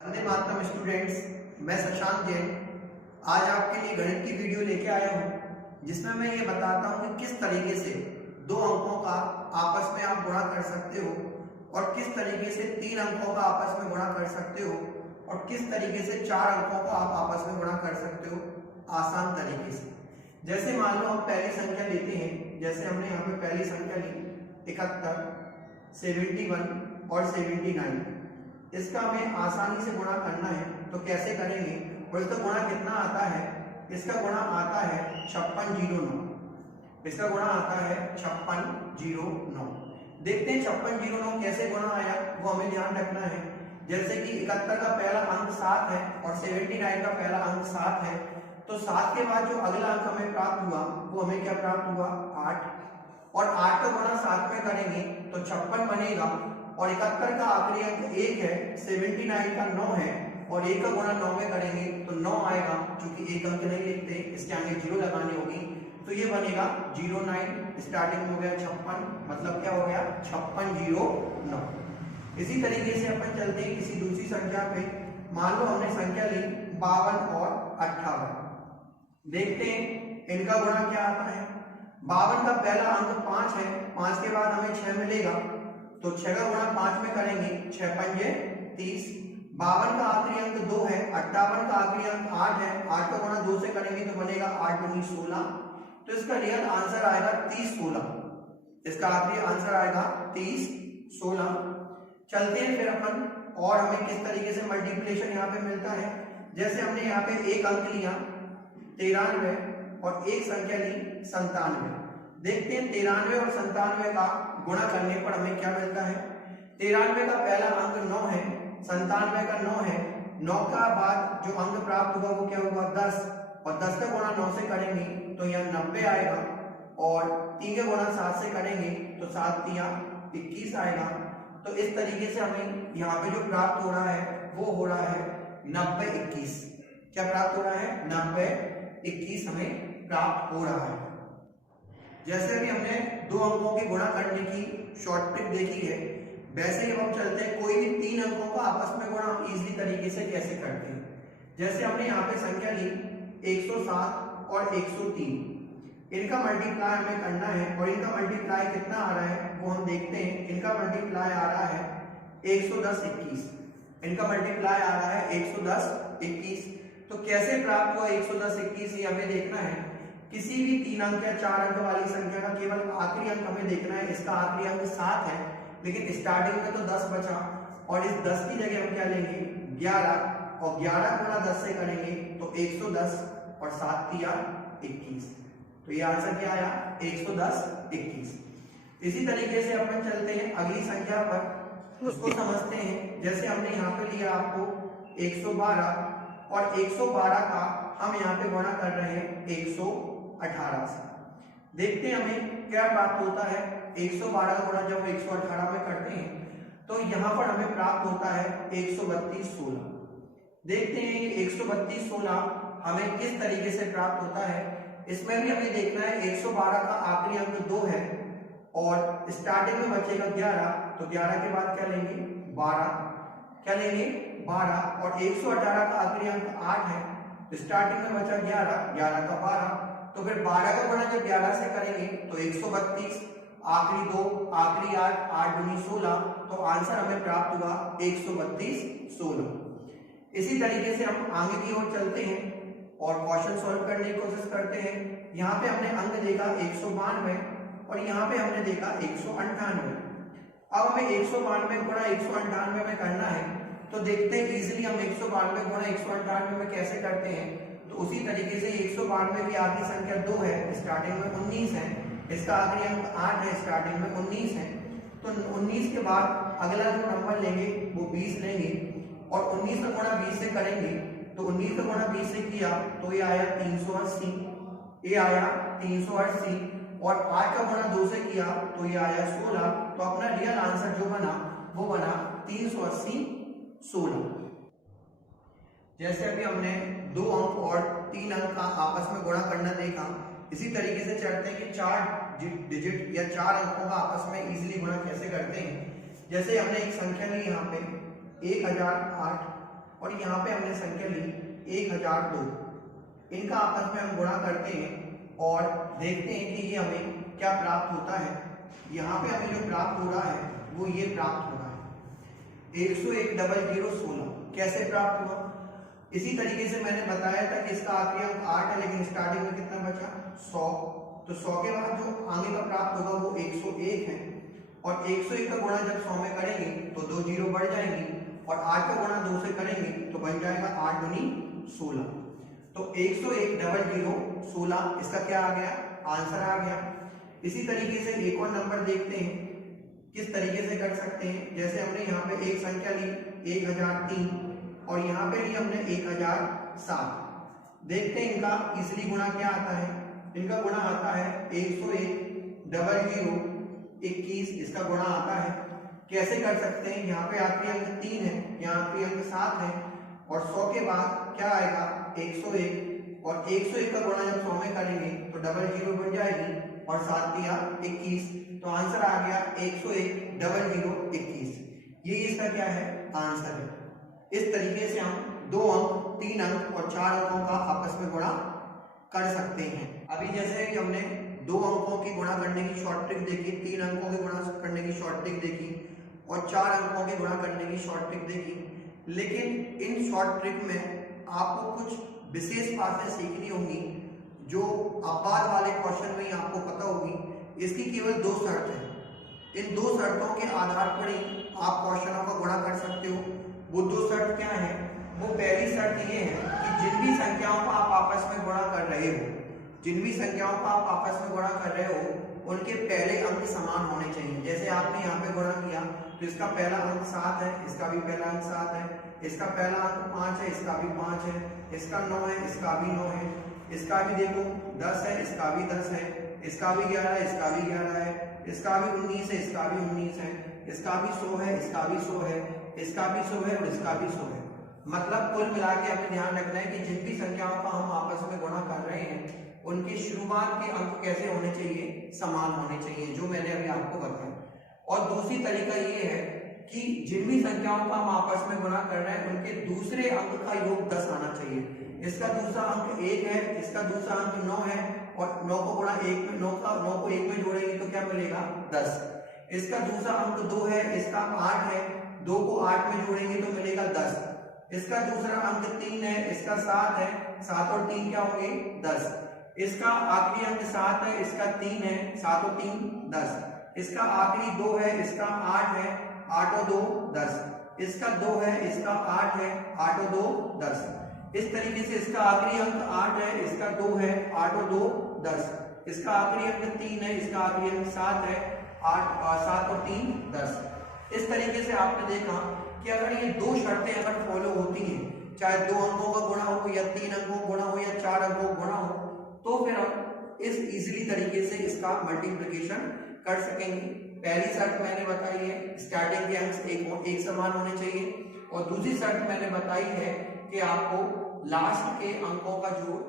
Vande Mataram students, मैं शशांक जैन आज आपके लिए गणित की वीडियो लेके आया हूँ जिसमें मैं ये बताता हूँ कि किस तरीके से दो अंकों का आपस में आप गुणा कर सकते हो और किस तरीके से तीन अंकों का आपस में गुणा कर सकते हो और किस तरीके से चार अंकों को आप आपस में गुणा कर सकते हो आसान तरीके से। जैसे मान लो हम पहली संख्या लेते हैं, जैसे हमने यहाँ पे पहली संख्या ली 71, 71 और 79। इसका हमें आसानी से गुणा करना है तो कैसे करेंगे और इसका गुणा कितना आता है? इसका गुणा आता है 5609। इसका गुणा आता है 5609। देखते हैं 5609 कैसे गुणा आया, वो हमें ध्यान रखना है। जैसे कि 71 का पहला अंक 7 है और 79 का पहला अंक 7 है, तो 7 के बाद जो अगला अंक हमें प्राप्त हुआ वो हमें क्या प्राप्त हुआ? 8। और 8 का गुणा 7 में करेंगे तो 56 बनेगा और 71 का आखिरी अंक 1 है, 79 का 9 है और 1 का गुणा 9 में करेंगे तो 9 आएगा। क्योंकि एक अंक नहीं लिखते, इसके आगे 0 लगानी होगी, तो ये बनेगा 09। स्टार्टिंग में हो गया 56, मतलब क्या हो गया? 5609। इसी तरीके से अपन चलते हैं किसी दूसरी संख्या पे। मान लो हमने संख्या ली 52 और 58। देखते हैं इनका गुणा क्या आता है। 52 का पहला अंक 5 है, 5 के बाद हमें 6 मिलेगा तो 6 का गुणा 5 में करेंगे, 6 पंजे 30। 52 का आखिरी अंक 2 है, 58 का आखिरी अंक 8 है, 8 का गुणा 2 से करेंगे तो बनेगा 8 दूनी 16। तो इसका रियल आंसर आएगा 30 16। इसका आखिरी आंसर आएगा 30 16। चलते हैं फिर अपन, और हमें किस तरीके से मल्टीप्लिकेशन यहाँ पे मिलता है। जैसे हमने यहाँ पे एक अंक लिया 93 और एक संख्या ली 97। देखते हैं 93 और 97 का गुणा करने पर हमें क्या मिलता है। 93 का पहला अंक 9 है, 97 का 9 है, 9 का बाद जो अंक प्राप्त हुआ वो क्या हुआ? 10। और 10 का गुणा 9 से करेंगे तो यहाँ 90 आएगा और 3 का गुणा 7 से करेंगे तो 7 तिया 21 आएगा। तो इस तरीके से हमें यहाँ पे जो प्राप्त हो रहा है वो हो रहा है 90 21। क्या प्राप्त हो रहा है? 90 21 हमें प्राप्त हो रहा है। जैसे अभी हमने दो अंकों की गुणा करने की शॉर्ट ट्रिक देखी है, वैसे ही हम चलते हैं कोई भी तीन अंकों का आपस में गुणा हम इजीली तरीके से कैसे करते हैं। जैसे हमने यहाँ पे संख्या ली 107 और 103। इनका मल्टीप्लाई हमें करना है और इनका मल्टीप्लाई कितना आ रहा है वो हम देखते हैं। इनका मल्टीप्लाई आ रहा है 110 21। इनका मल्टीप्लाई आ रहा है 110 21। तो कैसे प्राप्त हुआ 110 21 ये हमें देखना है। किसी भी तीन अंक या चार अंक वाली संख्या का केवल आखिरी अंक हमें देखना है। इसका आखिरी अंक 7 है लेकिन स्टार्टिंग में तो 10 बचा और इस 10 की जगह हम क्या लेंगे? 11 और 11 गुणा 10 से करेंगे तो 110 और 7 तिया 21। तो ये आंसर क्या आया? 110 21। इसी तरीके से अपन चलते हैं अगली संख्या पर, उसको समझते हैं। जैसे हमने यहाँ पे लिया आपको 112 और 112 का हम यहाँ पे गुणा कर रहे हैं 118 से। देखते हैं हमें क्या प्राप्त होता है। 112 का गुणा जब 118 में करते हैं तो यहाँ पर हमें प्राप्त होता है 132 16। देखते हैं 132 16 हमें किस तरीके से प्राप्त होता है। इसमें भी हमें देखना है 112 का आखिरी अंक 2 है और स्टार्टिंग में बचेगा 11, तो 11 के बाद क्या लेंगे? 12। क्या लेंगे? 12। और 118 का आखिरी अंक 8 है, तो स्टार्टिंग में बचा 11, 11 का 12। तो फिर 12 का गुणा जब 11 से करेंगे तो 132, आखिरी 2, आखिरी 8, 8 दूनी 16। तो आंसर हमें प्राप्त हुआ 132 16। इसी तरीके से हम आगे की ओर चलते हैं और क्वेश्चन सॉल्व करने की कोशिश करते हैं। यहाँ पे हमने अंक देखा 192 और यहाँ पे हमने देखा 198। अब हमें 192 गुणा 198 में करना है, तो देखते हैं इजीली हम 192 गुणा 198 में कैसे करते हैं। तो उसी तरीके से 192 की आखिरी संख्या 2 है, स्टार्टिंग में 19 है, इसका आखिरी अंक 8 है, स्टार्टिंग में 19 है। तो 19 के बाद अगला जो नंबर लेंगे वो 20 लेंगे और 19 का गुणा 20 से करेंगे तो 19 का गुणा 20 से किया तो ये आया 380। ये आया 380 और 8 का गुणा 2 से किया तो ये आया 16। तो अपना रियल आंसर जो बना वो बना 380 16। जैसे अभी हमने दो अंक और तीन अंक का आपस में गुणा करना देखा, इसी तरीके से चलते हैं कि चार डिजिट या चार अंकों का आपस में इजीली गुणा कैसे करते हैं। जैसे हमने एक संख्या ली यहाँ पे 1008 और यहाँ पे हमने संख्या ली 1002। इनका आपस में हम गुणा करते हैं और देखते हैं कि ये हमें क्या प्राप्त होता है। यहाँ पे हमें जो प्राप्त हो रहा है वो ये प्राप्त हो रहा है 101,00,16। कैसे प्राप्त हुआ? इसी तरीके से मैंने बताया था कि इसका आखिरी अंक 8 है, लेकिन स्टार्टिंग में कितना बचा 100। तो 100 के बाद जो आगे का प्राप्त होगा वो 101 है, और 101 का गुणा जब 100 में करेंगे तो 2 जीरो बढ़ जाएंगी, और 8 का गुणा 2 से करेंगे तो बन जाएगा 8 दूनी 16। तो 101,00,16 इसका क्या आ गया? आंसर आ गया। इसी तरीके से एक और नंबर देखते हैं किस तरीके से कर सकते हैं। जैसे हमने यहाँ पे एक संख्या ली 1003 और यहाँ पे ली हमने 1007। देखते हैं इनका तीसरी गुणा क्या आता है। इनका गुणा आता है 101,00,21। इसका गुणा आता है। कैसे कर सकते हैं? यहाँ पे आखिरी अंक 3 है, यहाँ आखिरी अंक 7 है, और 100 के बाद क्या आएगा 101, और 101 का गुणा जब 100 में करेंगे तो 00 बन जाएगी, और 7 दिया 21। तो आंसर आ गया 101,00,21। ये इसका क्या है? आंसर है। इस तरीके से हम 2 अंक, 3 अंक और 4 अंकों का आपस में गुणा कर सकते हैं। अभी जैसे कि हमने 2 अंकों की गुणा करने की शॉर्ट ट्रिक देखी, 3 अंकों की गुणा करने की शॉर्ट ट्रिक देखी, और 4 अंकों की गुणा करने की शॉर्ट ट्रिक देखी। लेकिन इन शॉर्ट ट्रिक में आपको कुछ विशेष बातें सीखनी होंगी जो अपवाद वाले क्वेश्चन में ही आपको पता होगी। इसकी केवल 2 शर्त है। इन 2 शर्तों के आधार पर ही आप क्वेश्चनों का गुणा कर सकते हो। वो 2 शर्त क्या है? वो पहली शर्त ये है कि जिन भी संख्याओं का आप आपस में गुणा कर रहे हो, जिन भी संख्याओं का आप आपस में गुणा कर रहे हो उनके पहले अंक समान होने चाहिए। जैसे आपने यहाँ पे गुणा किया तो इसका पहला अंक 7 है, इसका भी पहला अंक 7 है, इसका पहला अंक 5 है, इसका भी 5 है, इसका 9 है, इसका भी 9 है, इसका भी देखो 10 है, इसका भी 10 है, इसका भी 11 है, इसका भी 11 है, इसका भी 19 है, इसका भी 19 है, इसका भी 100 है, इसका भी 100 है, इसका भी 100 है, और इसका भी 100 है। मतलब कुल मिला के हमें ध्यान रखना है कि जिन भी संख्याओं का हम आपस में गुणा कर रहे हैं उनके शुरुआत के अंक कैसे होने चाहिए? समान होने चाहिए, जो मैंने अभी आपको बताया। और दूसरी तरीका ये है कि जिन भी संख्याओं का हम आपस में गुणा कर रहे हैं उनके दूसरे अंक का योग 10 आना चाहिए। इसका दूसरा अंक 1 है, इसका दूसरा अंक 9 है, और 9 को गुणा 1 में 9 को 1 में जोड़ेंगे तो क्या मिलेगा? 10। इसका दूसरा अंक 2 है, इसका 8 है, 2 को 8 में जोड़ेंगे तो मिलेगा 10। इसका दूसरा अंक 3 है, इसका 7 है, 7 और 3 क्या होंगे? 10। इसका आखिरी अंक 7 है, इसका 3 है, 7 और 3 10। इसका आखिरी 2 है, इसका 8 है, 8 और 2 10। इसका 2 है, इसका 8 है, 8 और 2 10। इस तरीके से इसका आखिरी अंक 8 है, इसका 2 है, 8 और 2 10। इसका आखिरी अंक 3 है, इसका आखिरी अंक 7 है, 7 और 3 10। इस तरीके से आपने देखा कि अगर ये 2 शर्तें अगर फॉलो होती हैं, चाहे 2 अंकों का गुणा हो या 3 अंकों का गुणा हो या 4 अंकों का गुणा हो, तो फिर हम इस इजीली तरीके से इसका मल्टीप्लिकेशन कर सकेंगे। पहली शर्त मैंने बताई है स्टार्टिंग के अंक एक समान होने चाहिए, और दूसरी शर्त मैंने बताई है कि आपको लास्ट के अंकों का जोड़